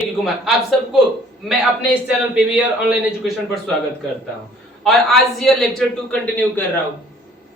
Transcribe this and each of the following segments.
कुमार, आप सबको मैं अपने इस चैनल पीवीआर ऑनलाइन एजुकेशन पर स्वागत करता हूं। और आज ये लेक्चर 2 कंटिन्यू कर रहा हूं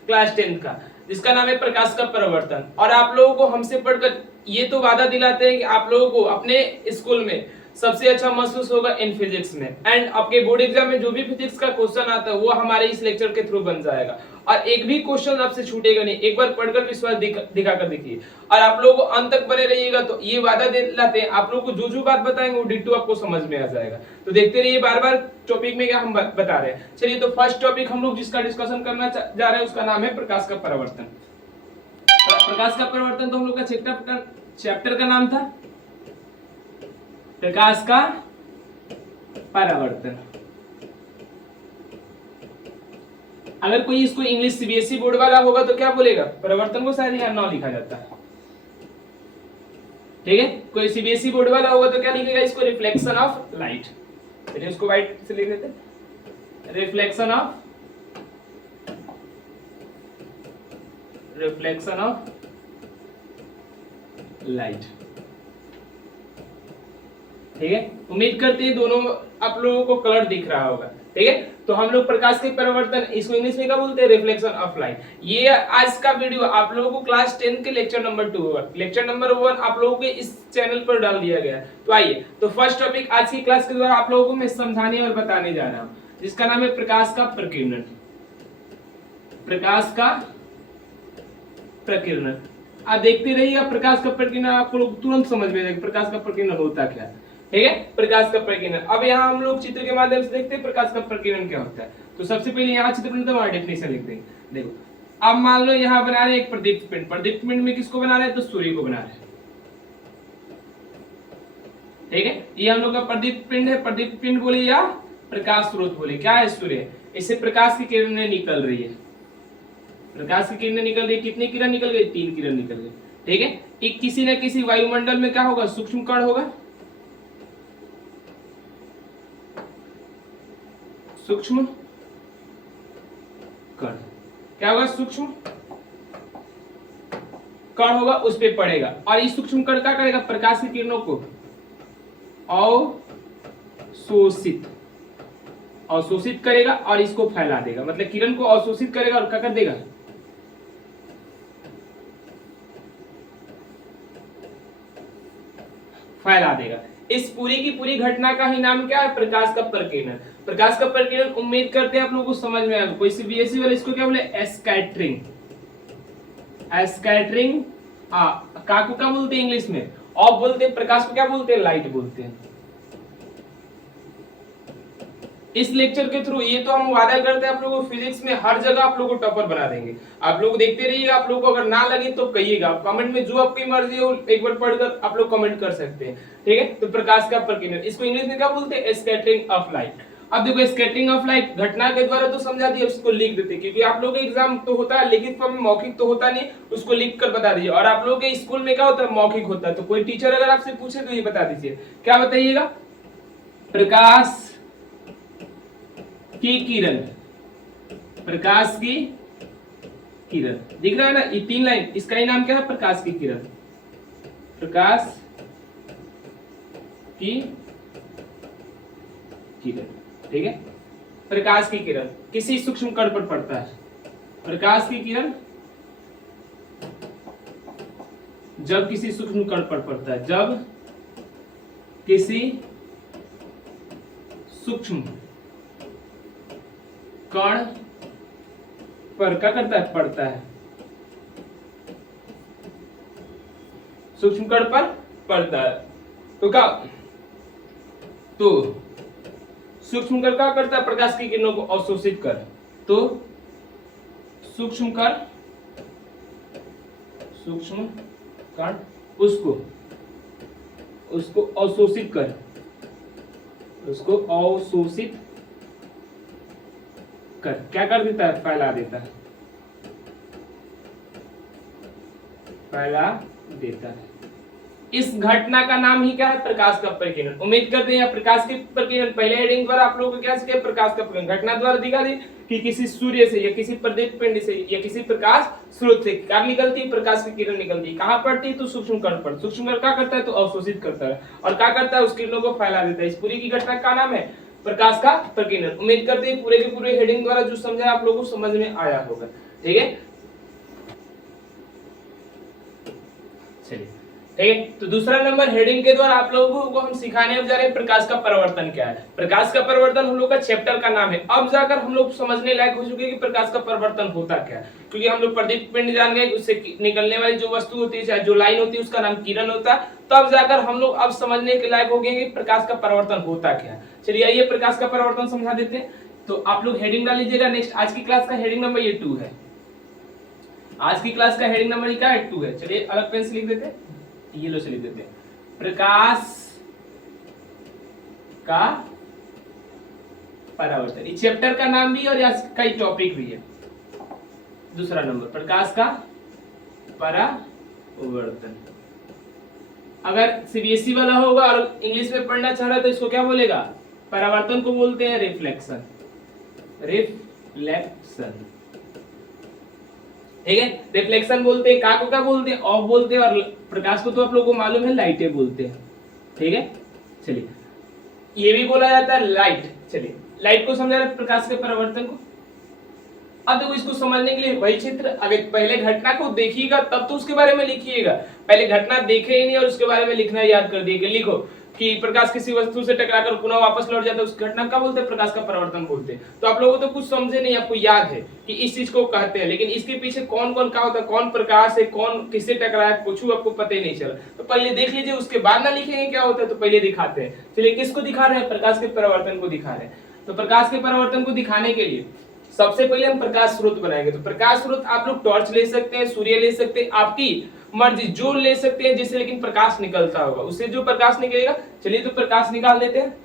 क्लास 10 का, जिसका नाम है प्रकाश का परिवर्तन। और आप लोगों को हमसे पढ़कर ये तो वादा दिलाते हैं कि आप लोगों को अपने स्कूल में सबसे अच्छा महसूस होगा इन फिजिक्स में, एंड आपके बोर्ड एग्जाम में जो भी फिजिक्स का क्वेश्चन आता है वो हमारे इस लेक्चर के थ्रू बन जाएगा और एक भी क्वेश्चन आपसे छूटेगा नहीं। एक बार पढ़कर विश्वास दिखा कर देखिए और आप लोगों को अंत तक बने रहिएगा तो ये वादा दिलाते हैं आप लोगों को जो जो बात बताएंगे वो डिट्टो आपको समझ में आ जाएगा। तो देखते रहिए बार बार टॉपिक में क्या हम बता रहे हैं। चलिए, तो फर्स्ट टॉपिक हम लोग जिसका डिस्कशन करना जा रहे हैं उसका नाम है प्रकाश का परिवर्तन। प्रकाश का परिवर्तन तो हम लोग का चैप्टर का नाम था प्रकाश का परिवर्तन। अगर कोई इसको इंग्लिश सीबीएसई बोर्ड वाला होगा तो क्या बोलेगा, परिवर्तन को शायद यहाँ नौ लिखा जाता है, ठीक है। कोई सीबीएसई बोर्ड वाला होगा तो क्या लिखेगा इसको, रिफ्लेक्शन ऑफ लाइट। चलिए उसको व्हाइट से लिख देते हैं, रिफ्लेक्शन ऑफ लाइट, ठीक है। उम्मीद करते हैं दोनों आप लोगों को कलर दिख रहा होगा, ठीक है। तो हम लोग प्रकाश के परिवर्तन, इसको इंग्लिश में क्या बोलते हैं, रिफ्लेक्शन ऑफ लाइट। ये आज का वीडियो आप लोगों को क्लास 10 के लेक्चर नंबर 2 होगा। लेक्चर नंबर 1 आप लोगों के इस चैनल पर डाल दिया गया है। तो आइए, तो फर्स्ट टॉपिक आज की क्लास के द्वारा आप लोगों को मैं समझाने और बताने जा रहा हूँ, जिसका नाम है प्रकाश का प्रकीर्णन। प्रकाश का प्रकीर्णन, आप देखते रहिएगा। प्रकाश का प्रकीर्णन आपको लोग तुरंत समझ में आएगा प्रकाश का प्रकीर्णन होता क्या है, ठीक है। प्रकाश का प्रकीर्णन, अब यहाँ हम लोग चित्र के माध्यम से देखते हैं प्रकाश का प्रकीर्णन क्या होता है। तो सबसे पहले यहाँ चित्र में हमारा डेफिनेशन लिख देंगे। देखो, अब मान लो यहाँ बना रहे एक प्रदीप्त पिंड। प्रदीप्त पिंड में किसको बना रहे हैं, तो सूर्य को बना रहे हैं, ठीक है। ये हम लोग का प्रदीप्त पिंड है। प्रदीप्त पिंड बोले या प्रकाश स्रोत बोले, क्या है, सूर्य। इससे प्रकाश की किरणें निकल रही है। प्रकाश की किरणें निकल रही है, कितनी किरण निकल गई, 3 किरण निकल गई, ठीक है। एक किसी न किसी वायुमंडल में क्या होगा, सूक्ष्म कण होगा, सूक्ष्म कण। क्या होगा, सूक्ष्म कण होगा, उस पे पड़ेगा और इस सूक्ष्म कण क्या करेगा, प्रकाश की किरणों को अवशोषित करेगा और इसको फैला देगा। मतलब किरण को अवशोषित करेगा और क्या कर देगा, फैला देगा। इस पूरी की पूरी घटना का ही नाम क्या है, प्रकाश का प्रकीर्णन। प्रकाश का प्रकीर्णन उम्मीद करते हैं आप लोगों को समझ में आएगा। कोई सीबीएसई वाले इसको क्या बोले, स्कैटरिंग। स्कैटरिंग काकू क्या बोलते हैं इंग्लिश में, ऑफ बोलते हैं। प्रकाश को क्या बोलते हैं, लाइट बोलते हैं। इस लेक्चर के थ्रू ये तो हम वादा करते हैं आप लोगों को फिजिक्स में हर जगह आप लोगों को टॉपर बना देंगे। आप लोग देखते रहिएगा। आप लोगों को अगर ना लगे तो कहिएगा, कमेंट में जो आपकी मर्जी हो एक बार पढ़कर आप लोग कमेंट कर सकते हैं, ठीक है। तो प्रकाश का प्रकीर्णन, इसको इंग्लिश में क्या बोलते हैं, स्कैटरिंग ऑफ लाइट। अब देखो, स्कैटरिंग ऑफ लाइट घटना के द्वारा तो समझा दिया, उसको लिख देते, क्योंकि आप लोगों का एग्जाम तो होता है लिखित फॉर्म में, मौखिक तो होता नहीं, उसको लिख कर बता दीजिए। और आप लोगों के स्कूल में क्या होता है, मौखिक होता है। तो कोई टीचर अगर आपसे पूछे तो ये बता दीजिए, क्या बताइएगा, प्रकाश की किरण। प्रकाश की किरण दिख रहा है ना, ये 3 लाइन, इसका ही नाम क्या है, प्रकाश की किरण। प्रकाश की किरण, ठीक है। प्रकाश की किरण किसी सूक्ष्म कण पर पड़ता है। प्रकाश की किरण जब किसी सूक्ष्म कण पर पड़ता है, जब किसी सूक्ष्म कण पर क्या करता है, पड़ता है, सूक्ष्म कण पर पड़ता है। तो क्या, तो सूक्ष्म कण क्या करता है, प्रकाश की किरणों को अवशोषित कर। तो सूक्ष्म कण उसको अवशोषित कर, उसको अवशोषित कर क्या कर देता है, फैला देता है, फैला देता है। इस घटना का नाम ही क्या है, प्रकाश का प्रकीर्णन। उम्मीद करते हैं प्रकाश की प्रकीर्णन पहले हेडिंग द्वारा आप लोगों को क्या सीखे, प्रकाश का प्रकीर्णन घटना द्वारा दिखा दी कि किसी सूर्य से या किसी प्रदीप पिंड से या किसी प्रकाश स्रोत से क्या निकलती है, प्रकाश की किरण निकलती है। कहां पड़ती है, तो सूक्ष्म कण पर। सूक्ष्म कण क्या करता है, तो अवशोषित करता है और क्या करता है, उस किरणों को फैला देता है। इस पूरी की घटना का नाम है प्रकाश का प्रकीर्णन। उम्मीद करते हैं पूरे के पूरे हेडिंग द्वारा जो समझा आप लोगों को समझ में आया होगा। ठीक है, चलिए ठीक है। तो दूसरा नंबर हेडिंग के द्वारा आप लोगों को हम सिखाने जा रहे हैं प्रकाश का परिवर्तन क्या है। प्रकाश का परिवर्तन हम लोग का चैप्टर का नाम है। अब जाकर हम लोग समझने लायक हो चुके कि प्रकाश का परिवर्तन होता क्या है, क्योंकि हम लोग प्रदीप पिंड जान गए, उससे निकलने वाली जो वस्तु होती है, चाहे जो लाइन होती है, उसका नाम किरण होता है। तब जाकर हम लोग अब समझने के लायक हो गए कि प्रकाश का परिवर्तन होता क्या है। चलिए आइए प्रकाश का परिवर्तन समझा देते हैं। तो आप लोग हेडिंग डाल लीजिएगा। नेक्स्ट आज की क्लास का हेडिंग नंबर ये 2 है। आज की क्लास का हेडिंग नंबर क्या है, 2 है। चलिए अलग पेन से लिख देते हैं, येलो से लिख देते हैं, प्रकाश का परावर्तन। इस चैप्टर का नाम भी और इसका टॉपिक भी है। दूसरा नंबर प्रकाश का परावर्तन। अगर सीबीएसई वाला होगा और इंग्लिश में पढ़ना चाह रहा है तो इसको क्या बोलेगा, परावर्तन को बोलते हैं रिफ्लेक्शन। रिफ्लेक्शन, ठीक है। रिफ्लेक्शन बोलते हैं, का को क्या बोलते हैं, ऑफ बोलते हैं, और प्रकाश को तो आप लोगों को मालूम है लाइटें बोलते हैं। ठीक है, चलिए ये भी बोला जाता है लाइट। चलिए लाइट को समझा रहे, प्रकाश के परिवर्तन को। अब देखो इसको समझने के लिए वही चित्र, अगर पहले घटना को देखिएगा तब तो उसके बारे में लिखिएगा। पहले घटना देखे ही नहीं और उसके बारे में लिखना याद कर दिए। लिखो कि प्रकाश किसी वस्तु से टकराकर पुनः वापस लौट जाता है, उस घटना का बोलते हैं प्रकाश का परिवर्तन बोलते हैं। तो आप लोगों को तो कुछ समझे नहीं, आपको याद है कि इस चीज को कहते हैं, लेकिन इसके पीछे कौन कौन क्या होता है, कौन प्रकाश है, कौन किससे टकराया, कुछ आपको पता ही नहीं चला। तो पहले देख लीजिए, उसके बाद ना लिखेंगे क्या होता है, तो पहले दिखाते हैं। चलिए किसको दिखा रहे हैं, प्रकाश के परिवर्तन को दिखा रहे हैं। तो प्रकाश के परिवर्तन को दिखाने के लिए सबसे पहले हम प्रकाश स्रोत बनाएंगे। तो प्रकाश स्रोत आप लोग टॉर्च ले सकते हैं, सूर्य ले सकते हैं, आपकी मर्जी जो ले सकते हैं जिससे लेकिन प्रकाश निकलता होगा, उससे जो प्रकाश निकलेगा। चलिए तो प्रकाश निकाल देते हैं।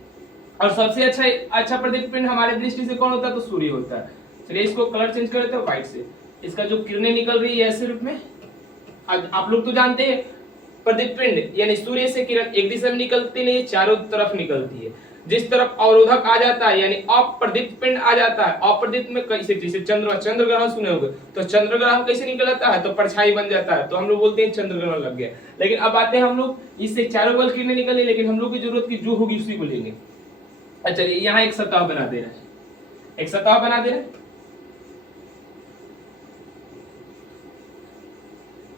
और सबसे अच्छा प्रदीप पिंड हमारे दृष्टि से कौन होता है, तो सूर्य होता है। चलिए इसको कलर चेंज कर देते हैं व्हाइट से। इसका जो किरणें निकल रही है ऐसे रूप में, आप लोग तो जानते हैं प्रदीप पिंड यानी सूर्य से किरण एक दिशा में निकलती नहीं, चारों तरफ निकलती है। जिस तरफ अवरोधक आ जाता है यानी अप्रदीप्त पिंड आ जाता है, अप्रदीप्त में कैसे, जैसे चंद्र ग्रहण सुने होंगे, तो चंद्र ग्रहण कैसे निकल आता है, तो परछाई बन जाता है, तो हम लोग बोलते हैं चंद्र ग्रहण लग गया। लेकिन अब आते हैं हम लोग इससे चारों बल किरणें निकले, लेकिन हम लोग की जरूरत की जो होगी उसी को लेंगे। अच्छा चलिए यहाँ एक सतह बना दे रहे हैं, एक सतह बना दे रहे हैं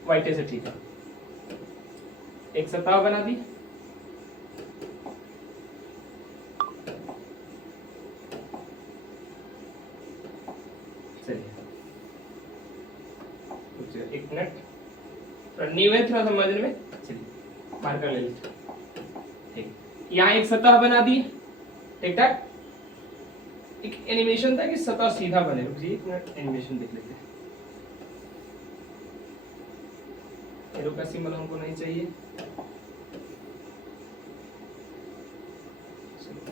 व्हाइट से, ठीक है। एक सतह बना दी, एक मिनट नींव है थोड़ा समझने में। चलिए मार्कर ले लीजिए, ठीक। यहाँ एक सतह बना दी, ठीक ठाक। एक एनिमेशन था कि सतह सीधा बने, रुकिए एक मिनट एनिमेशन देख लेते हैं। एरो का सिंबल हमको नहीं चाहिए,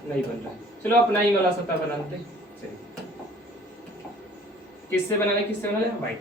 नहीं बन रहा है। चलो अपना ही वाला सतह बना लेते हैं। किससे बनाना है, किससे बनाना है, व्हाइट।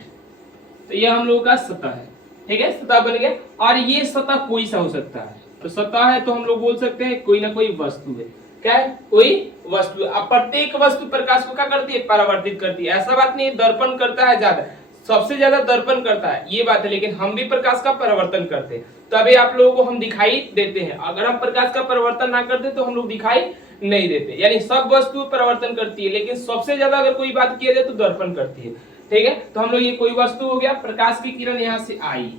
तो ये हम लोगों का सतह है, ठीक है। सतह बन गया। और ये सतह कोई सा हो सकता है, तो सतह है तो हम लोग बोल सकते हैं कोई ना कोई वस्तु है। क्या है, कोई वस्तु। अब प्रत्येक वस्तु प्रकाश को क्या करती है, परावर्तित करती है। ऐसा बात नहीं दर्पण करता है ज्यादा, सबसे ज्यादा दर्पण करता है, ये बात है। लेकिन हम भी प्रकाश का परावर्तन करते हैं, तभी आप लोगों को हम दिखाई देते हैं। अगर हम प्रकाश का परावर्तन ना करते तो हम लोग दिखाई नहीं देते। यानी सब वस्तु परावर्तन करती है, लेकिन सबसे ज्यादा अगर कोई बात किया जाए तो दर्पण करती है, ठीक है। तो हम लोग ये कोई वस्तु हो गया, प्रकाश की किरण यहाँ से आई,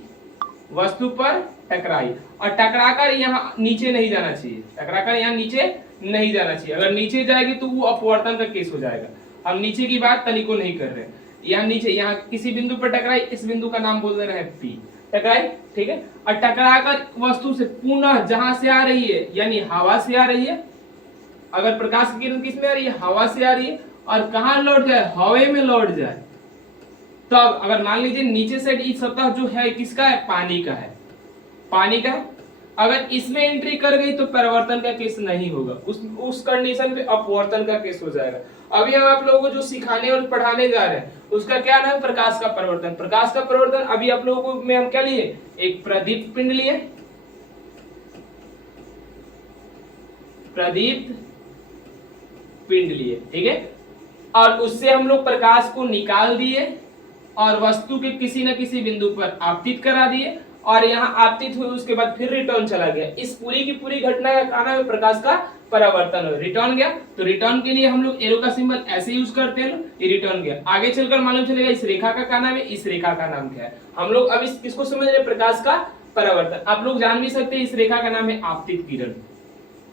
वस्तु पर टकराई, और टकराकर यहाँ नीचे नहीं जाना चाहिए, टकराकर यहाँ नीचे नहीं जाना चाहिए। अगर नीचे जाएगी तो वो अपवर्तन का केस हो जाएगा। हम नीचे की बात तनिको नहीं कर रहे। यहाँ नीचे, यहाँ किसी बिंदु पर टकराई, इस बिंदु का नाम बोल रहे हैं पी, टकराई, ठीक है। और टकराकर वस्तु से पुनः जहां से आ रही है, यानी हवा से आ रही है। अगर प्रकाश की किरण किस में आ रही है, हवा से आ रही है, और कहाँ लौट जाए, हवा में लौट जाए। तो अगर मान लीजिए नीचे से इस सतह जो है किसका है, पानी का है, पानी का है। अगर इसमें एंट्री कर गई तो परिवर्तन का केस नहीं होगा, उस कंडीशन पे अपवर्तन का केस हो जाएगा। अभी हम आप लोगों को जो सिखाने और पढ़ाने जा रहे हैं उसका क्या नाम है, प्रकाश का परिवर्तन। प्रकाश का परिवर्तन अभी आप लोगों को में हम क्या लिए, एक प्रदीप पिंड लिए, प्रदीप्त पिंड लिए, ठीक है। और उससे हम लोग प्रकाश को निकाल दिए और वस्तु के किसी न किसी बिंदु पर आपतित करा दिए और यहाँ आपतित हुए, उसके बाद फिर रिटर्न चला गया। इस पूरी की पूरी घटना का नाम है प्रकाश का परावर्तन। रिटर्न गया तो रिटर्न के लिए हम लोग एरो का सिंबल ऐसे यूज करते हैं, ये रिटर्न गया। आगे चलकर मालूम चलेगा इस रेखा का क्या नाम है, इस रेखा का नाम क्या है। हम लोग अब इस किसको समझ रहे हैं, प्रकाश का परावर्तन। आप लोग जान भी सकते हैं इस रेखा का नाम है आपतित किरण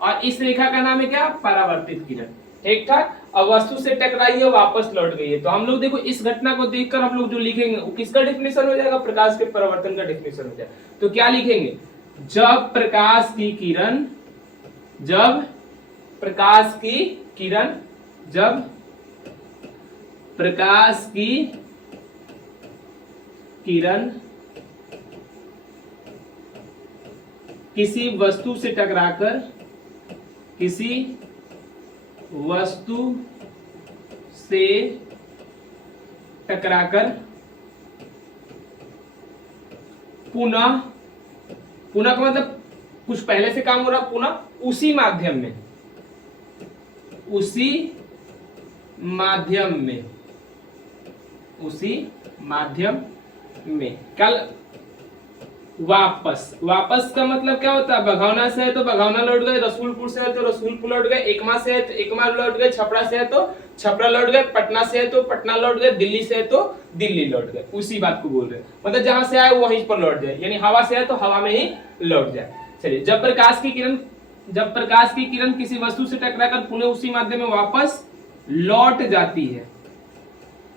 और इस रेखा का नाम है क्या, परावर्तित किरण, ठीक ठाक। अब वस्तु से टकराई है, वापस लौट गई है। तो हम लोग देखो इस घटना को देखकर हम लोग जो लिखेंगे वो किसका डेफिनेशन हो जाएगा, प्रकाश के परावर्तन का डेफिनेशन हो जाएगा। तो क्या लिखेंगे, जब प्रकाश की किरण, जब प्रकाश की किरण, जब प्रकाश की किरण किसी वस्तु से टकराकर, किसी वस्तु से टकराकर पुनः, पुनः का मतलब कुछ पहले से काम हो रहा, पुनः उसी माध्यम में, उसी माध्यम में, उसी माध्यम में कल वापस, वापस का मतलब क्या होता है, भगौना से है तो भगौना लौट गए, रसूलपुर से है तो रसूलपुर लौट गए, एकमा से है तो एकमा लौट गए, छपरा से है तो छपरा लौट गए, पटना से है तो पटना लौट गए, दिल्ली से है तो दिल्ली लौट गए। उसी बात को बोल रहे हैं, मतलब जहां से आए वहीं पर लौट जाए, यानी हवा से है तो हवा में ही लौट जाए। चलिए, जब प्रकाश की किरण, जब प्रकाश की किरण किसी वस्तु से टकराकर पुनः उसी माध्यम में वापस लौट जाती है,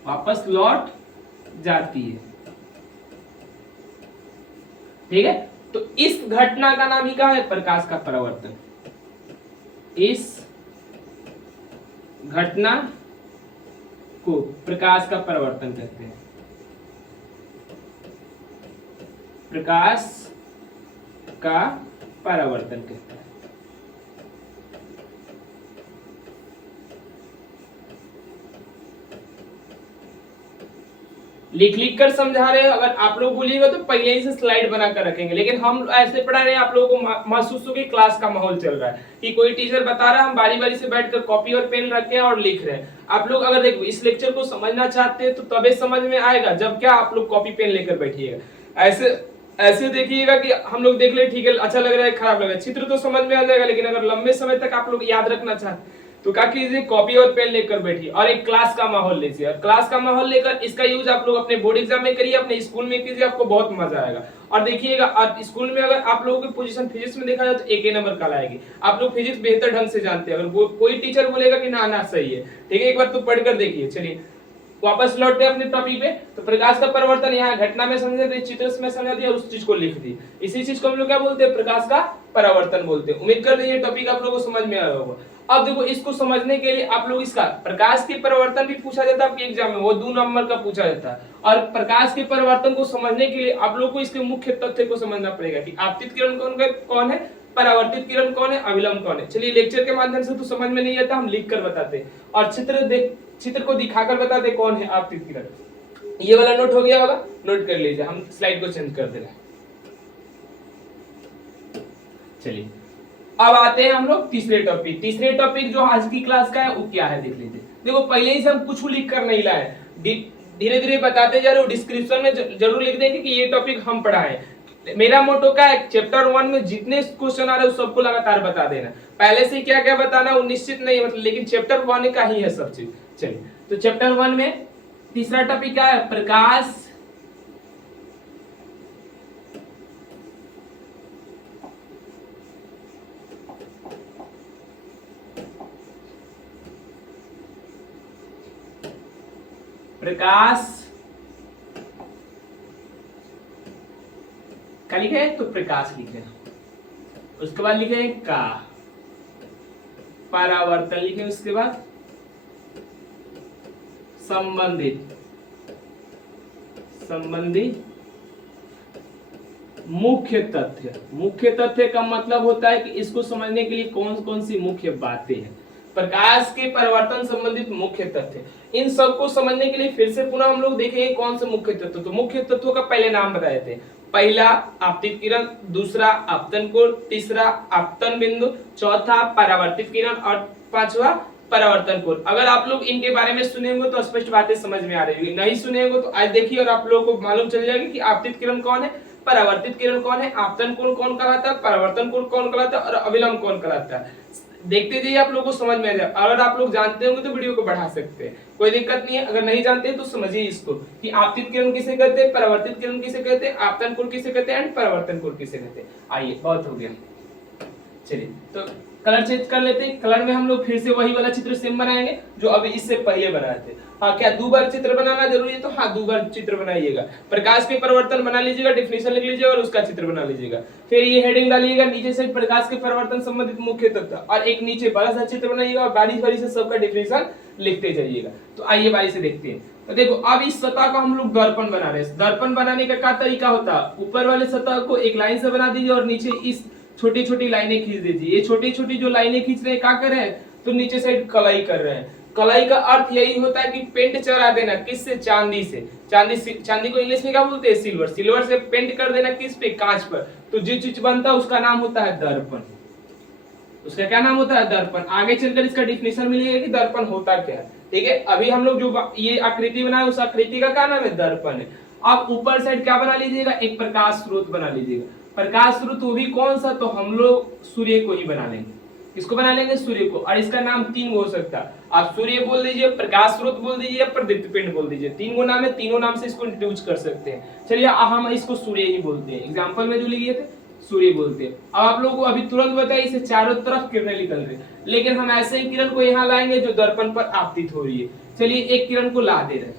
वापस लौट जाती है, ठीक है। तो इस घटना का नाम ही क्या है, प्रकाश का परावर्तन। इस घटना को प्रकाश का परावर्तन कहते हैं, प्रकाश का परावर्तन कहते हैं। लिख लिख कर समझा रहे हैं, अगर आप लोग बोलिएगा तो पहले ही से स्लाइड बनाकर रखेंगे, लेकिन हम ऐसे पढ़ा रहे हैं, आप लोगों को महसूस हो कि क्लास का माहौल चल रहा है, कि कोई टीचर बता रहा है, हम बारी बारी से बैठकर कॉपी और पेन रखे हैं और लिख रहे हैं। आप लोग अगर देखो इस लेक्चर को समझना चाहते हैं तो तबे समझ में आएगा जब क्या आप लोग कॉपी पेन लेकर बैठिएगा। ऐसे ऐसे देखिएगा कि हम लोग देख ले, ठीक है, अच्छा लग रहा है, खराब लग रहा है, चित्र तो समझ में आ जाएगा, लेकिन अगर लंबे समय तक आप लोग याद रखना चाहते तो क्या कीजिए, कॉपी और पेन लेकर बैठिए और एक क्लास का माहौल लीजिए। और क्लास का माहौल लेकर इसका यूज आप लोग अपने बोर्ड एग्जाम में करिए, अपने स्कूल में कीजिए, आपको बहुत मजा आएगा। और देखिएगा स्कूल में अगर आप लोगों की पोजीशन फिजिक्स में देखा जाए तो एक नंबर कल आएगी। आप लोग फिजिक्स बेहतर ढंग से जानते हैं, अगर कोई टीचर बोलेगा कि ना ना सही है, ठीक है, एक बार तो पढ़कर देखिए। चलिए वापस लौटते हैं अपने टॉपिक पे। तो प्रकाश का परिवर्तन यहाँ घटना में समझा दिया, चित्र में समझा दिया, उस चीज को लिख दी। इसी चीज को हम लोग क्या बोलते हैं, प्रकाश का परावर्तन बोलते हैं। उम्मीद कर रही है टॉपिक आप लोगों को समझ में आया होगा। अब देखो इसको समझने के लिए आप लोग इसका प्रकाश के परिवर्तन भी पूछा जाता है आपके एग्जाम में, वो 2 नंबर का पूछा जाता है। और प्रकाश के परिवर्तन को समझने के लिए आप लोग को इसके मुख्य तथ्य को समझना पड़ेगा कि आपतित किरण कौन है, परावर्तित किरण कौन है, अविलंब कौन है। चलिए लेक्चर के माध्यम से तो समझ में नहीं आता, हम लिख कर बताते हैं और चित्र को दिखाकर बताते कौन है आपतित किरण। ये वाला नोट हो गया होगा, नोट कर लीजिए। हम स्लाइड को चेंज कर दे रहे हैं। चलिए अब आते हैं हम लोग तीसरे टॉपिक जो आज की क्लास का है वो क्या है देख लीजिए। देखो पहले ही से हम कुछ लिख कर नहीं लाए, धीरे धीरे बताते जा रहे हो। डिस्क्रिप्शन में जरूर लिख देंगे कि ये टॉपिक हम पढ़ाए। मेरा मोटो क्या है, चैप्टर 1 में जितने क्वेश्चन आ रहे हैं सबको लगातार बता देना। पहले से क्या क्या बताना वो निश्चित नहीं मतलब, लेकिन चैप्टर 1 का ही है सब चीज। चलिए तो चैप्टर 1 में तीसरा टॉपिक क्या है, प्रकाश का लिखे है तो प्रकाश लिखे, उसके बाद लिखे का परावर्तन लिखे, उसके बाद संबंधित मुख्य तथ्य का मतलब होता है कि इसको समझने के लिए कौन कौन सी मुख्य बातें हैं। प्रकाश के परिवर्तन संबंधित मुख्य तथ्य, इन सबको समझने के लिए फिर से पुनः हम लोग देखेंगे कौन से मुख्य तत्व। तो मुख्य तत्वों का पहले नाम बताए थे, पहला आपतित किरण, दूसरा आपतन कोण, तीसरा आपतन बिंदु, चौथा परावर्तित किरण और पांचवा परावर्तन कोण। अगर आप लोग इनके बारे में सुने होंगे तो स्पष्ट बातें समझ में आ रही होगी, नहीं सुने होंगे तो आज देखिए और आप लोगों को मालूम चल जाएगा कि आपतित किरण कौन है, परावर्तित किरण कौन है, आपतन कोण कौन कहलाता है, परावर्तन कोण कौन कहलाता है और अविलंब कौन कहलाता है। देखते जाइए, आप लोगों को समझ में आ जाए। अगर आप लोग जानते होंगे तो वीडियो को बढ़ा सकते हैं, कोई दिक्कत नहीं है। अगर नहीं जानते हैं तो समझिए इसको कि आपतित किरण किसे कहते हैं, परावर्तित किरण किसे कहते हैं, आपतन कोण किसे कहते हैं एंड परावर्तन कोण किसे कहते हैं। आइए, बहुत हो गया, चलिए तो कलर चेंज कर लेते हैं। कलर में हम लोग फिर से वही वाला चित्र सेम बनाएंगे जो अभी इससे पहले बनाए थे। हाँ, क्या दो बार चित्र बनाना जरूरी है? तो हाँ, दो बार चित्र बनाइएगा। प्रकाश के परिवर्तन बना लीजिएगा, डेफिनेशन लिख लीजिएगा और उसका चित्र बना लीजिएगा। फिर ये हेडिंग डालिएगा, नीचे से प्रकाश के परिवर्तन संबंधित मुख्य तत्व, और एक नीचे बड़ा सा चित्र बनाइएगा और बारी से सबका डेफिनेशन लिखते जाइएगा। तो आइए बारी से देखते हैं। तो देखो, अब इस सतह का हम लोग दर्पण बना रहे हैं। दर्पण बनाने का क्या तरीका होता है? ऊपर वाले सतह को एक लाइन से बना दीजिए और नीचे इस छोटी छोटी लाइनें खींच दीजिए। ये छोटी छोटी जो लाइनें खींच रहे हैं क्या कर रहे हैं? तो नीचे साइड कलाई कर रहे हैं। कलाई का अर्थ यही होता है कि पेंट चढ़ा देना। किससे? चांदी से। चांदी को इंग्लिश में क्या बोलते हैं? सिल्वर। सिल्वर से पेंट कर देना किस पे? कांच पर। तो जो चीज बनता है उसका नाम होता है दर्पण। उसका क्या नाम होता है? दर्पण। आगे चलकर इसका डिफिनेशन मिलेगा कि दर्पण होता क्या है। ठीक है, अभी हम लोग जो ये आकृति बनाए उस आकृति का क्या नाम है? दर्पण है। अब ऊपर साइड क्या बना लीजिएगा? एक प्रकाश स्रोत बना लीजिएगा। प्रकाश स्रोत वो भी कौन सा? तो हम लोग सूर्य को ही बना लेंगे। किसको बना लेंगे? सूर्य को। और इसका नाम तीन हो सकता है। आप सूर्य बोल दीजिए, प्रकाश स्रोत बोल दीजिए, प्रदीप्त पिंड बोल दीजिए। तीन गो नाम है, तीनों नाम से इसको इंट्रोड्यूस कर सकते हैं। चलिए हम इसको सूर्य ही बोलते हैं। एग्जाम्पल में जो लिए थे सूर्य बोलते हैं। अब आप लोगों को अभी तुरंत बताइए, इसे चारों तरफ किरणें निकल रही, लेकिन हम ऐसे ही किरण को यहाँ लाएंगे जो दर्पण पर आपतित हो रही है। चलिए एक किरण को ला दे रहे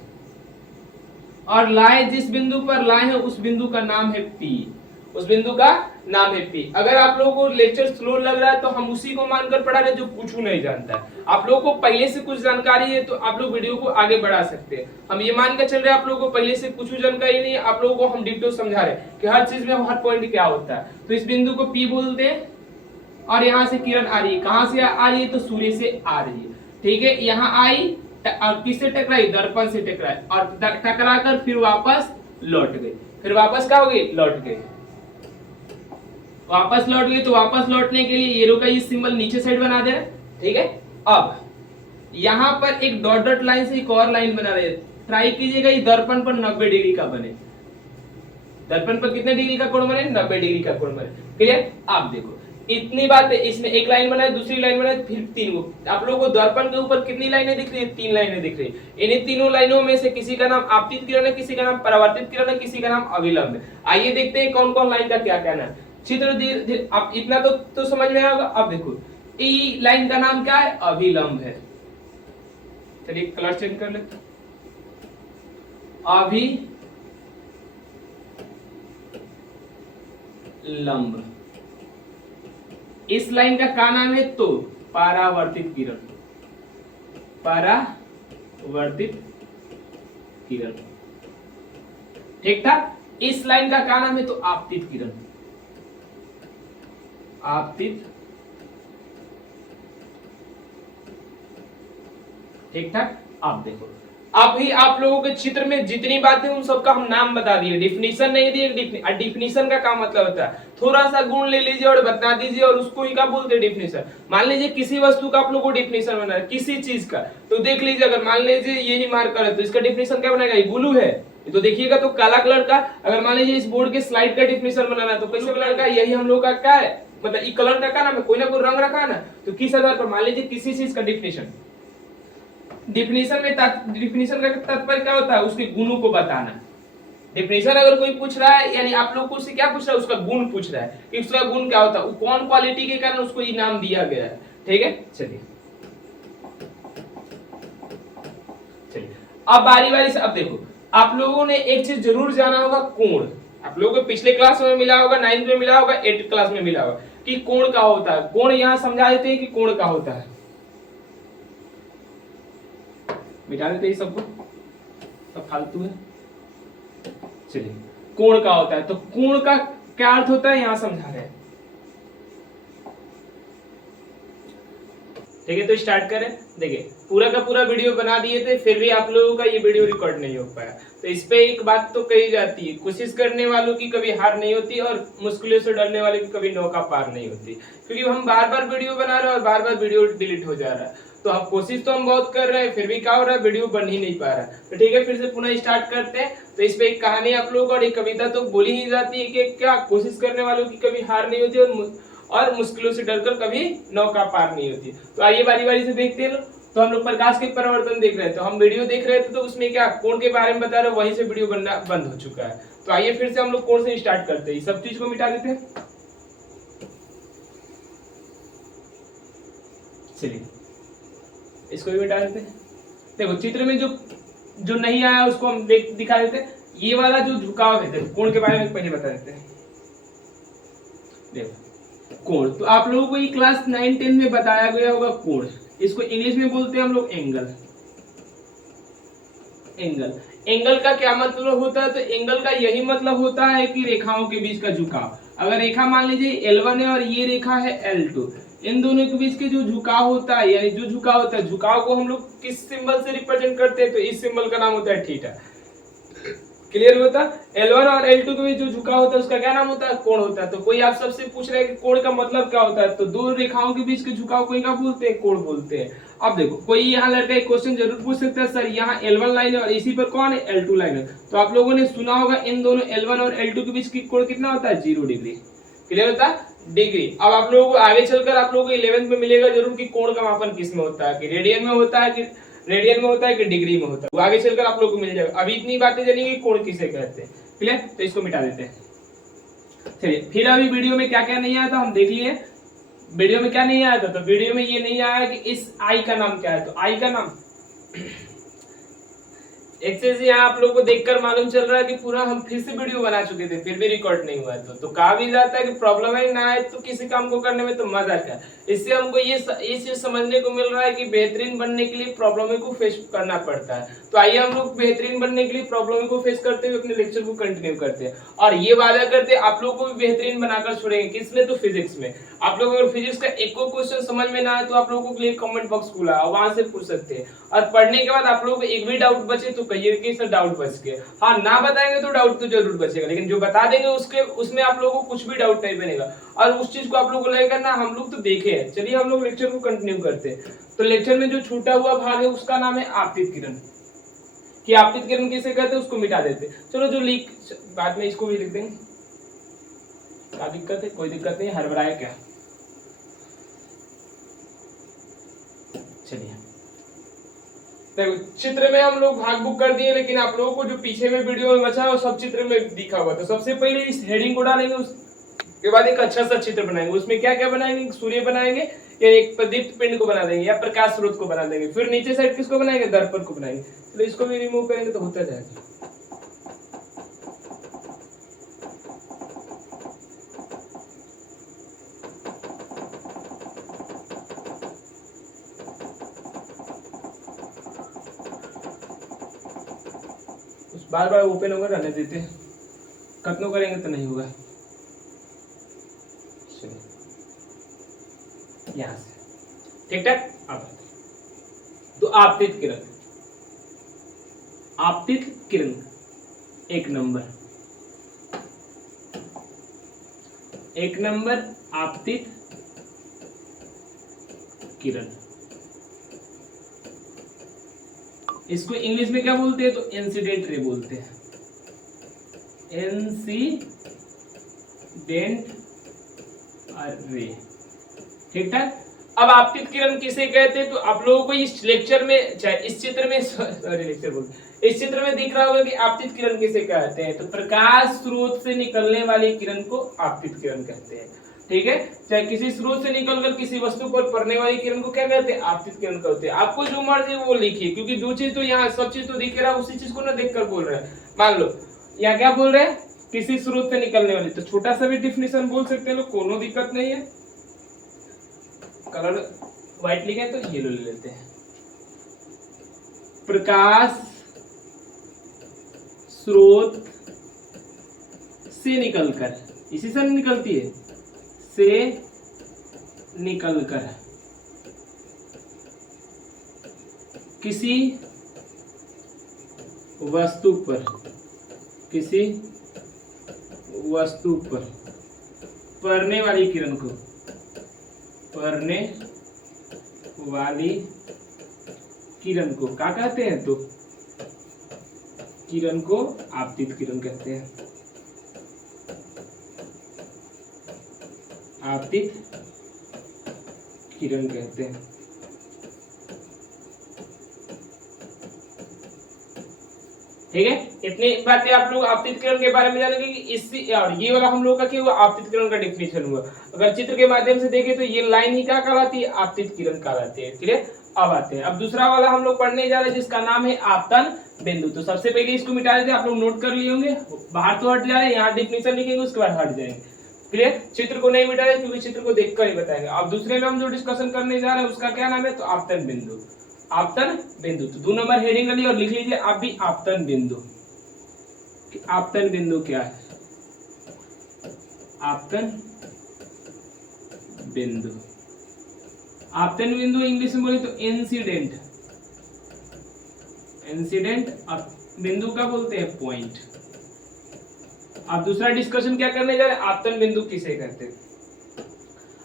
और लाए जिस बिंदु पर लाए हैं उस बिंदु का नाम है पी। उस बिंदु का नाम है पी। अगर आप लोगों को लेक्चर स्लो लग रहा है तो हम उसी को मानकर पढ़ा रहे जो कुछ नहीं जानता है। आप लोगों को पहले से कुछ जानकारी है तो आप लोग वीडियो को आगे बढ़ा सकते हैं। हम ये मान कर चल रहे हैं आप लोगों को पहले से कुछ जानकारी नहीं है, आप लोगों को हम डिटेल समझा रहे हैं कि हर चीज में हर पॉइंट क्या होता है। तो इस बिंदु को पी बोलते हैं और यहाँ से किरण आ रही है। कहां से आ रही है? तो सूर्य से आ रही है। ठीक है, यहाँ आई और किससे टकराई? दर्पण से टकराई और टकरा कर फिर वापस लौट गई। फिर वापस क्या हो गई? लौट गई। वापस लौट गई। तो वापस लौटने के लिए एरो का ये सिंबल नीचे साइड बना दे रहे हैं। ठीक है, अब यहां पर एक डॉट डॉट लाइन से एक और लाइन बना रहे हैं। ट्राई कीजिएगा ये दर्पण पर 90 डिग्री का बने। दर्पण पर कितने डिग्री का कोण बने? 90 डिग्री का कोण बने। क्लियर? आप देखो इतनी बात है। इसमें एक लाइन बनाए, दूसरी लाइन बनाए, फिर तीन गो। आप लोगों को दर्पण के ऊपर कितनी लाइनें दिख रही है? तीन लाइनें दिख रही है। इन्हीं तीनों लाइनों में से किसी का नाम आपतित किरण है, किसी का नाम परावर्तित किरण है, किसी का नाम अविलंब है। आइए देखते हैं कौन कौन लाइन का क्या कहना है। चित्र आप इतना तो समझ में आएगा। अब देखो ई लाइन का नाम क्या है? अविलंब है। चलिए कलर चेंज कर लेते हैं। अभिलंब। इस लाइन का क्या नाम है? तो परावर्तित किरण। परावर्तित किरण। ठीक था। इस लाइन का क्या नाम है? तो आपतित किरण। आपतित। ठीक ठाक। आप देखो अभी आप लोगों के चित्र में जितनी बातें उन सबका हम नाम बता दिए, डिफिनीशन नहीं दिए। डिफिनीशन का क्या मतलब होता है? थोड़ा सा गुण ले लीजिए और बता दीजिए और उसको ही क्या बोलते हैं? डिफिनीशन। मान लीजिए किसी वस्तु का आप लोगों को डिफिनीशन बनाना है, किसी चीज का, तो देख लीजिए अगर मान लीजिए यही मार्कर है तो इसका डिफिनीशन क्या बनेगा? ये ब्लू है तो देखिएगा तो काला कलर का। अगर मान लीजिए इस बोर्ड के स्लाइड का डिफिनीशन बनाना है तो कैसे कलर का? यही हम लोग का क्या है? मतलब ये कलर का क्या नाम है? कोई ना कोई रंग रखा है ना। तो किस आधार पर? मान लीजिए किसी चीज का डिफिनीशन। डिफिनीशन में डिफिनीशन का तात्पर्य क्या होता है? उसके गुणों को बताना। डिफिनीशन अगर कोई पूछ रहा है यानी आप लोग को उससे क्या पूछ रहा है? उसका गुण पूछ रहा है कि उसका गुण क्या होता है, वो कौन क्वालिटी के कारण उसको ये नाम दिया गया है। ठीक है, चलिए अब बारी बारी से। अब देखो आप लोगों ने एक चीज जरूर जाना होगा, कोण। आप लोगों को पिछले क्लास में मिला होगा, 9th में मिला होगा, 8th क्लास में मिला होगा कि कोण का होता है। कोण यहाँ समझा देते हैं कि कोण का होता है। मिटा देते हैं सबको, सब फालतू है। चलिए कोण का होता है। तो कोण का क्या अर्थ होता है यहाँ समझा रहे हैं। ठीक है, तो स्टार्ट करें। देखिए पूरा का पूरा वीडियो बना दिए थे, फिर भी आप लोगों का ये वीडियो रिकॉर्ड नहीं हो पाया। तो इस पे एक बात तो कही जाती है, कोशिश करने वालों की कभी हार नहीं होती और मुश्किलों से डरने वाले की कभी नौका पार नहीं होती। क्योंकि हम बार बार वीडियो बना रहे हैं और बार बार वीडियो डिलीट हो जा रहा है। तो अब कोशिश तो हम बहुत कर रहे हैं, फिर भी क्या हो रहा है, वीडियो बन ही नहीं पा रहा है। तो ठीक है, फिर से पुनः स्टार्ट करते हैं। तो इस पे एक कहानी आप लोगों को और एक कविता तो बोली ही जाती है कि क्या कोशिश करने वालों की कभी हार नहीं होती और मुश्किलों से डरकर कभी नौका पार नहीं होती। तो आइए बारी बारी से देखते हैं। तो हम लोग प्रकाश के परिवर्तन देख रहे थे, तो हम वीडियो देख रहे थे, तो उसमें क्या कोण के बारे में बता रहे, वहीं से वीडियो बनना बंद हो चुका है। तो आइए फिर से हम लोग कोण से स्टार्ट करते हैं, सब चीज को मिटा देते हैं। चलिए इसको भी मिटा देते हैं। देखो चित्र में जो नहीं आया उसको हम दिखा देते हैं। ये वाला जो झुकाव है, देखो कोण के बारे में पहले बता देते हैं। देखो कोण, तो आप लोगों को ये क्लास 9-10 में बताया गया होगा कोण। इसको इंग्लिश में बोलते हैं हम लोग एंगल। एंगल, एंगल का क्या मतलब होता है? तो एंगल का यही मतलब होता है कि रेखाओं के बीच का झुकाव। अगर रेखा मान लीजिए L1 है और ये रेखा है L2, इन दोनों के बीच के जो झुकाव होता है, यानी जो झुकाव होता है, झुकाव को हम लोग किस सिंबल से रिप्रेजेंट करते हैं? तो इस सिंबल का नाम होता है थीटा। क्लियर होता? L1 और L2 के बीच जो झुकाव होता है उसका क्या नाम होता है? कोण होता है। तो कोई आप सबसे पूछ रहे हैं कि कोण का मतलब क्या होता है? तो दो रेखाओं के बीच के झुकाव को क्या बोलते हैं? कोण बोलते हैं। अब देखो कोई यहाँ लड़का एक क्वेश्चन जरूर पूछ सकता है, सर यहाँ L1 लाइन है और इसी पर कौन है? L2 लाइन है। तो आप लोगों ने सुना होगा इन दोनों L1 और L2 के बीच की कोण कितना होता है? 0 डिग्री। क्लियर होता है? डिग्री। अब आप लोगों को आगे चलकर आप लोगों को 11th में मिलेगा जरूर कि कोण का मापन किस में होता है, कि रेडियन में होता है, कि रेडियन में होता है, कि डिग्री में होता है। वो आगे चलकर आप लोगों को मिल जाएगा। अभी इतनी बातें जानेंगे कोण किसे कहते हैं। क्लियर? तो इसको मिटा देते हैं। चलिए फिर अभी वीडियो में क्या क्या नहीं आया था हम देख लिए। वीडियो में क्या नहीं आया था? तो वीडियो में ये नहीं आया कि इस आई का नाम क्या है। तो आई का नाम एक चीज यहाँ आप लोगों को देखकर मालूम चल रहा है कि पूरा हम फिर से वीडियो बना चुके थे, फिर भी रिकॉर्ड नहीं हुआ। तो कहा भी जाता है कि प्रॉब्लम है ना है तो किसी काम को करने में तो मजा क्या। इससे हमको ये चीज समझने को मिल रहा है कि बेहतरीन बनने के लिए प्रॉब्लम को फेस करना पड़ता है। तो आइए हम लोग बेहतरीन बनने के लिए प्रॉब्लम को फेस करते हुए अपने लेक्चर को कंटिन्यू करते हैं और ये वादा करते हैं आप लोग को भी बेहतरीन बनाकर छोड़ेंगे। किसमें? तो फिजिक्स में। आप लोग अगर फिजिक्स का एक को क्वेश्चन समझ में ना आए तो आप लोगों के लिए कमेंट बॉक्स खुला है, वहां से पूछ सकते हैं। और पढ़ने के बाद आप लोगों को एक भी डाउट बचे तो कहिए कि सर डाउट बच गया। हाँ ना बताएंगे तो डाउट तो जरूर बचेगा, लेकिन जो बता देंगे उसमें आप लोगों को कुछ भी डाउट नहीं बनेगा और उस चीज को आप लोगों को लगेगा ना हम लोग तो देखे हैं। चलिए हम लोग लेक्चर को कंटिन्यू करते हैं। तो लेक्चर में जो छूटा हुआ भाग है उसका नाम है आपतित किरण। कि आपतित किरण किसे कहते हैं उसको मिटा देते। चलो जो लिख बाद में इसको भी लिख देंगे, क्या दिक्कत है? कोई दिक्कत नहीं, हड़बड़ाए क्या। चलिए देखो चित्र में हम लोग भाग बुक कर दिए, लेकिन आप लोगों को जो पीछे में वीडियो में बचा है वो सब चित्र में दिखा हुआ। तो सबसे पहले इस हेडिंग को डालेंगे, उसके बाद एक अच्छा सा चित्र बनाएंगे। उसमें क्या क्या बनाएंगे? सूर्य बनाएंगे या एक प्रदीप्त पिंड को बना देंगे या प्रकाश स्रोत को बना देंगे। फिर नीचे साइड किसको बनाएंगे? दर्पण को बनाएंगे। तो इसको भी रिमूव करेंगे तो होता जाएगा। बार बार ओपन होगा, रहने देते हैं, कतनो करेंगे तो नहीं होगा। यहां से ठीक ठाक। अब तो आपतित किरण, आपतित किरण एक नंबर आपतित किरण। इसको इंग्लिश में क्या बोलते हैं? तो इंसिडेंट रे बोलते हैं। Incident ray. ठीक ठाक। अब आपतित किरण किसे कहते हैं? तो आप लोगों को इस लेक्चर में इस चित्र में इस चित्र में दिख रहा होगा कि आपतित किरण किसे कहते हैं। तो प्रकाश स्रोत से निकलने वाली किरण को आपतित किरण कहते हैं। ठीक है, चाहे किसी स्रोत से निकलकर किसी वस्तु पर पड़ने वाली किरण को क्या कहते हैं? आपतित किरण कहते हैं। आपको जो मर्जी वो लिखिए, क्योंकि जो चीज तो यहाँ सब चीज तो दिख रहा है, उसी चीज को ना देखकर बोल रहे हैं। मान लो यहाँ क्या बोल रहे हैं? किसी स्रोत से निकलने वाली, तो छोटा सा भी डिफिनेशन बोल सकते हैं लोग, कोनो दिक्कत नहीं है। कलर व्हाइट लिखे तो येलो ले लेते हैं। प्रकाश स्रोत से निकलकर, इसी से निकलती है, से निकलकर किसी वस्तु पर, किसी वस्तु पर पड़ने वाली किरण को, पड़ने वाली किरण को क्या कहते हैं? तो किरण को आपतित किरण कहते हैं, आपतित किरण कहते हैं। ठीक है, इतनी बातें आप लोग आपतित किरण के बारे में जानेंगे कि इससे, और ये वाला हम लोग का क्या हुआ, आपतित किरण का डेफिनेशन हुआ। अगर चित्र के माध्यम से देखें तो ये लाइन ही क्या कहलाती है? आपतित किरण कहलाती है। क्लियर? अब आते हैं, अब दूसरा वाला हम लोग पढ़ने जा रहे हैं जिसका नाम है आपतन बिंदु। तो सबसे पहले इसको मिटा देते हैं, आप लोग नोट कर लिए होंगे, बाहर तो हट जा रहे हैं, यहाँ डेफिनेशन लिखेंगे उसके बाद हट जाएंगे। क्लियर? चित्र को नहीं मिटा रहे क्योंकि चित्र को देखकर ही बताएंगे। अब दूसरे में हम जो डिस्कशन करने जा रहे हैं उसका क्या नाम है? तो आपतन बिंदु, आपतन बिंदु। तो 2 नंबर हेडिंग वाली और लिख लीजिए आप भी आपतन बिंदु। आपतन बिंदु क्या है? आपतन बिंदु, आपतन बिंदु इंग्लिश में बोले तो इंसिडेंट, इंसिडेंट बिंदु का बोलते हैं पॉइंट। अब दूसरा डिस्कशन क्या करने जा रहे हैं? आपतन बिंदु किसे कहते हैं?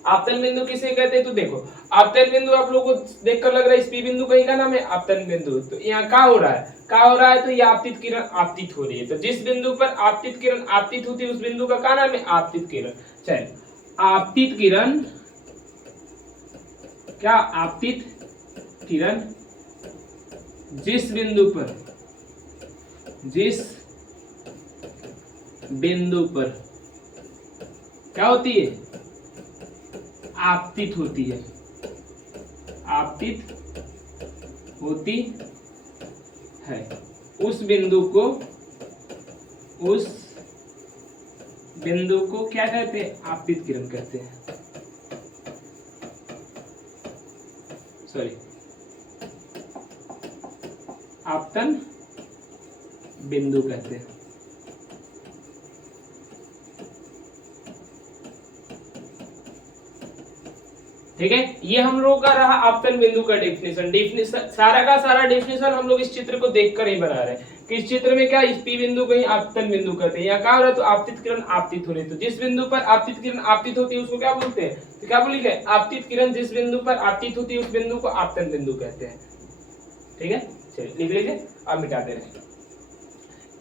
आपतन बिंदु किसे कहते हैं? तो देखो, आपतन बिंदु आप लोगों को देखकर लग रहा है इस पी बिंदु कहीं का नाम है आपतन बिंदु। तो यहाँ क्या हो रहा है? क्या हो रहा है? तो ये आपतित किरण आपतित हो रही है। तो जिस बिंदु पर आपतित किरण आपतित होती है उस बिंदु का क्या नाम है? आपतित किरण। चलिए, आपतित किरण क्या? आपतित किरण जिस बिंदु पर, जिस बिंदु पर क्या होती है? आपतित होती है, आपतित होती है, उस बिंदु को, उस बिंदु को क्या कहते हैं? आपतित किरण कहते हैं। सॉरी, आपतन बिंदु कहते हैं। ठीक है, ये हम लोग का रहा आपतन बिंदु का डेफिनेशन। सारा का सारा डेफिनेशन हम लोग इस चित्र को देखकर ही बना रहे हैं कि इस चित्र में क्या, इस पी बिंदु को ही आपतन बिंदु कहते हैं। यहाँ क्या हो रहा है? तो आपतित किरण आपतित हो रही है। तो जिस बिंदु पर आपतित किरण आपतित होती है उसको क्या बोलते हैं? तो क्या बोली गए? आपतित किरण जिस बिंदु पर आपतित होती है उस बिंदु को आपतन बिंदु कहते हैं। ठीक है, चलिए लिख लीजिए, अब मिटा दे रहे हैं।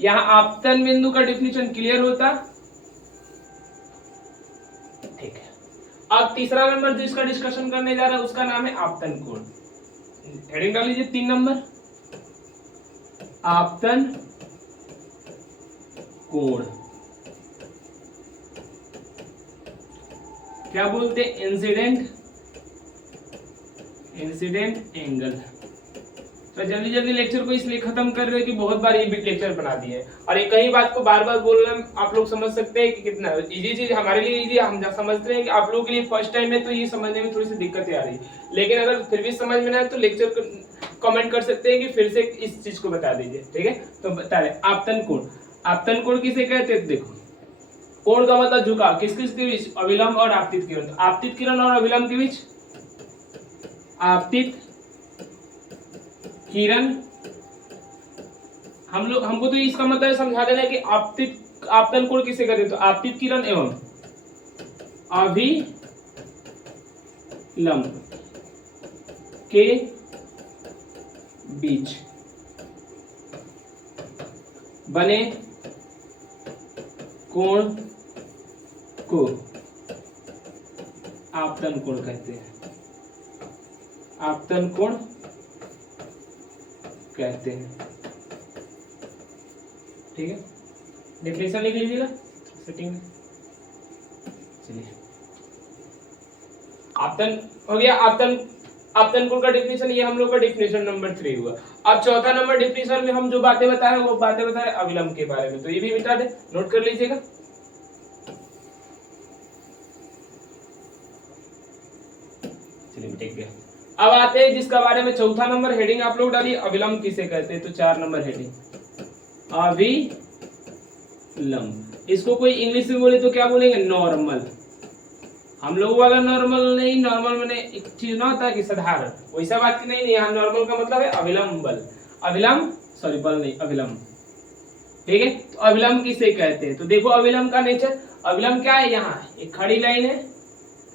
यहाँ आपतन बिंदु का डेफिनेशन क्लियर होता। ठीक है, अब तीसरा नंबर जिसका डिस्कशन करने जा रहा है उसका नाम है आपतन कोण। हेडिंग डाल लीजिए 3 नंबर, आपतन कोण। क्या बोलते हैं? Incident, incident angle. तो जल्दी जल्दी लेक्चर को इसलिए खत्म कर रहे हैं कि बहुत बार ये लेक्चर बना दिए और एक ही बात को बार बार बोलना आप लोग समझ सकते हैं कि कितना इजी चीज हमारे लिए इजी, हम समझते हैं कि आप लोगों के लिए फर्स्ट टाइम है तो ये समझने में थोड़ी सी दिक्कतें आ रही है। लेकिन अगर फिर भी समझ में ना आए तो लेक्चर कमेंट कर सकते हैं कि फिर से इस चीज को बता दीजिए। ठीक है, तो बता रहे आपतन कोण। आपतन कोण किसे कहते हैं? देखो, कोण का मतलब झुकाव, किस किस के बीच? अविलंब और आपतित किरण। आपतित किरण और अविलंब के बीच, आपतित किरण, हमको तो इसका मतलब समझा देना है कि आपतन कोण किसे कहते हैं? तो आपतित किरण एवं अभिलंब के बीच बने कोण को आपतन कोण कहते हैं। आपतन कोण कहते हैं। ठीक है, डेफिनेशन लिख लीजिएगा सेटिंग में। चलिए, आपतन हो गया। आपतन कोण का डेफिनेशन, ये हम लोग का डेफिनेशन नंबर 3 हुआ। अब चौथा नंबर डेफिनेशन में हम जो बातें बता रहे हैं वो बातें बता रहे हैं अविलंब के बारे में। तो ये भी मिटा दे, नोट कर लीजिएगा। चलिए मिट गया। अब आते हैं जिसका बारे में चौथा नंबर हेडिंग आप लोग डालिए, अविलंब किसे कहते हैं? तो 4 नंबर हेडिंग अविलंब। इसको कोई इंग्लिश में बोले तो क्या बोलेंगे? नॉर्मल। हम लोग वाला नॉर्मल नहीं, नॉर्मल मैंने एक चीज ना होता है कि साधारण, वैसा बात की नहीं, यहाँ नॉर्मल का मतलब है अविलंब बल, अविलंब सॉरी बल नहीं अविलंब, ठीक है। तो अविलंब किसे कहते हैं, तो देखो अविलंब का नेचर, अविलंब क्या है, यहाँ एक खड़ी लाइन है,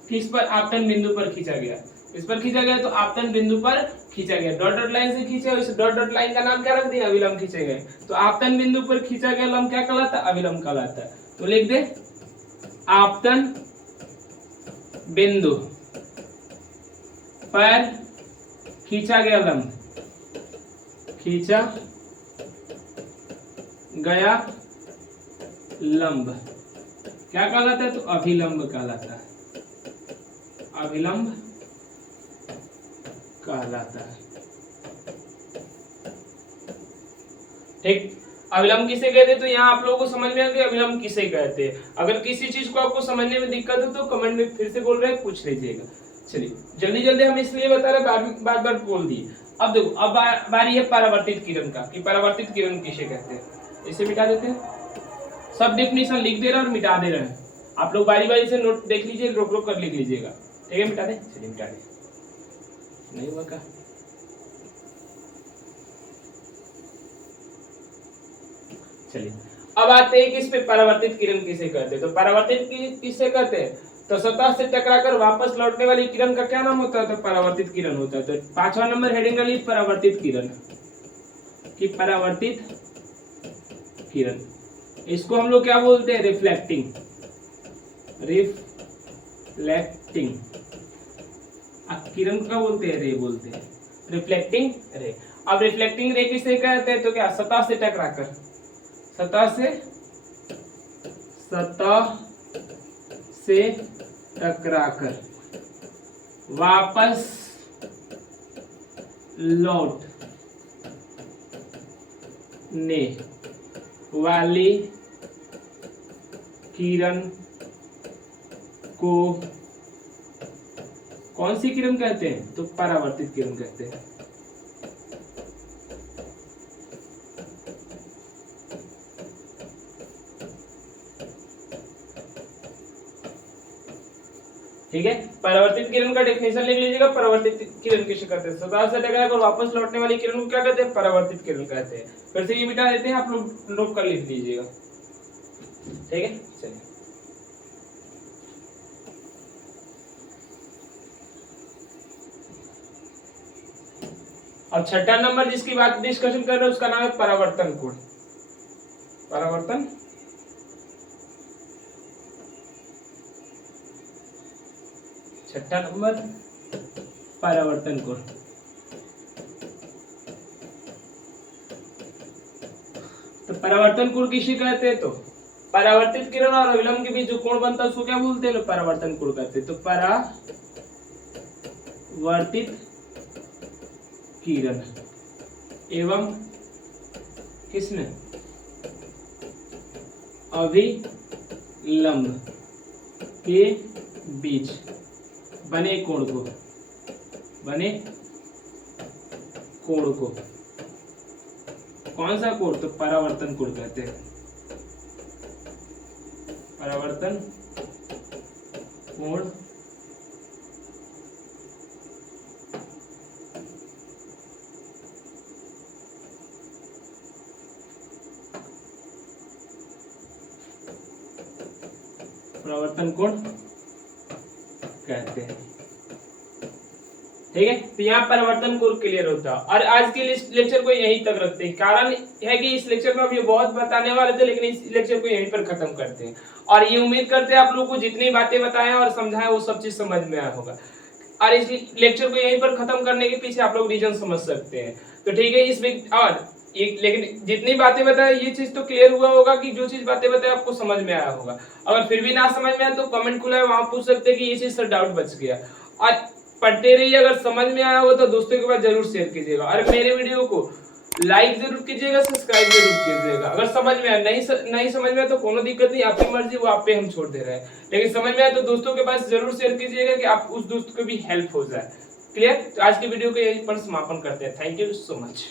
किस पर, आपतन बिंदु पर खींचा गया, इस पर खींचा गया तो आपतन बिंदु पर खींचा गया, डॉट डॉट लाइन से खींचे, इस डॉट डॉट लाइन का नाम क्या रख दिया, अविलंब खींचे गए, तो आपतन बिंदु पर खींचा गया लंब क्या कहलाता है, अविलंब कहलाता है। तो लिख दे आपतन बिंदु पर खींचा गया लंब, खींचा गया लंब क्या कहलाता है, तो अभिलंब कहलाता है, अभिलंब कहलाता है, ठीक। अविलंब किसे कहते हैं, तो यहाँ आप लोगों को समझ में आ गया अविलंब किसे कहते हैं। अगर किसी चीज को आपको समझने में दिक्कत हो तो कमेंट में फिर से बोल रहे हैं, पूछ लीजिएगा। चलिए जल्दी जल्दी हम इसलिए बता रहे, बार बार बोल दिए। अब देखो, अब बारी है परावर्तित किरण का, कि परावर्तित किरण किसे कहते हैं। इसे मिटा देते हैं, सब डेफिनेशन लिख दे रहे हैं और मिटा दे रहे हैं, आप लोग बारी बारी से नोट देख लीजिए, रोक रोक कर लिख लीजिएगा, ठीक है। मिटा दे, चलिए मिटा दे, नहीं हुआ का, चलिए अब आते हैं कि इस पे परावर्तित किरण किसे कहते हैं। तो परावर्तित किसे कहते हैं, तो सतह से टकराकर वापस लौटने वाली किरण का क्या नाम होता है, तो परावर्तित किरण होता है। तो 5वां नंबर हेडिंग का लिए परावर्तित किरण, कि परावर्तित किरण, इसको हम लोग क्या बोलते हैं, रिफ्लेक्टिंग, रिफ्लेक्टिंग किरण का बोलते हैं, रे बोलते हैं, रिफ्लेक्टिंग रे। अब रिफ्लेक्टिंग रे किसे कहते हैं, तो क्या, सतह से टकराकर, सतह से टकराकर वापस लौटने वाली किरण को कौन सी किरण कहते हैं, तो परावर्तित किरण कहते हैं। ठीक है, परावर्तित किरण का डेफिनेशन लिख लीजिएगा। परावर्तित किरण किसे कहते हैं, सतह से टकराकर वापस लौटने वाली किरण को क्या कहते हैं, परावर्तित किरण कहते हैं। फिर से ये मिटा देते हैं, आप लोग नोट कर लिख लीजिएगा, ठीक है। चलिए अब 6ठा नंबर जिसकी बात डिस्कशन कर रहे हैं उसका नाम है परावर्तन कोण, परावर्तन 6ठा नंबर परावर्तन कोण। तो परावर्तन कोण किसे कहते हैं, तो परावर्तित किरण और अविलंब के बीच जो कोण बनता है उसको क्या बोलते हैं, परावर्तन कोण कहते हैं। तो परावर्तित किरण एवं किसने, अभिलंब के बीच बने कोण को, कौन सा कोण, तो परावर्तन कोण कहते हैं, परावर्तन कोण परावर्तन कोण कहते हैं, ठीक है। तो यहाँ परावर्तन कोण क्लियर होता है। और आज के लेक्चर को यहीं तक रखते हैं, कारण है कि इस लेक्चर में हम ये बहुत बताने वाले थे, लेकिन इस लेक्चर को यहीं पर खत्म करते हैं। और ये उम्मीद करते हैं आप लोगों को जितनी बातें बताएं और समझाएं वो सब चीज समझ में आया होगा। और इस लेक्चर को यहीं पर खत्म करने के पीछे आप लोग रीजन समझ सकते हैं। तो ठीक है, इसमें और लेकिन जितनी बातें बताए ये चीज तो क्लियर हुआ होगा कि जो चीज बातें बताए आपको समझ में आया होगा। अगर फिर भी ना समझ में आया तो कमेंट खुला है, वहां पूछ सकते हैं कि ये चीज से डाउट बच गया। और पढ़ते रहिए, अगर समझ में आया हो तो दोस्तों के पास जरूर शेयर कीजिएगा। और मेरे वीडियो को लाइक जरूर कीजिएगा, सब्सक्राइब जरूर कीजिएगा। अगर समझ में आया, नहीं समझ में आया तो कोनो दिक्कत नहीं, आपकी मर्जी, वो आप पे हम छोड़ दे रहे हैं। लेकिन समझ में आया तो दोस्तों के पास जरूर शेयर कीजिएगा कि आप उस दोस्त को भी हेल्प हो जाए। क्लियर? तो आज की वीडियो को यहीं पर समापन करते हैं। Thank you so much.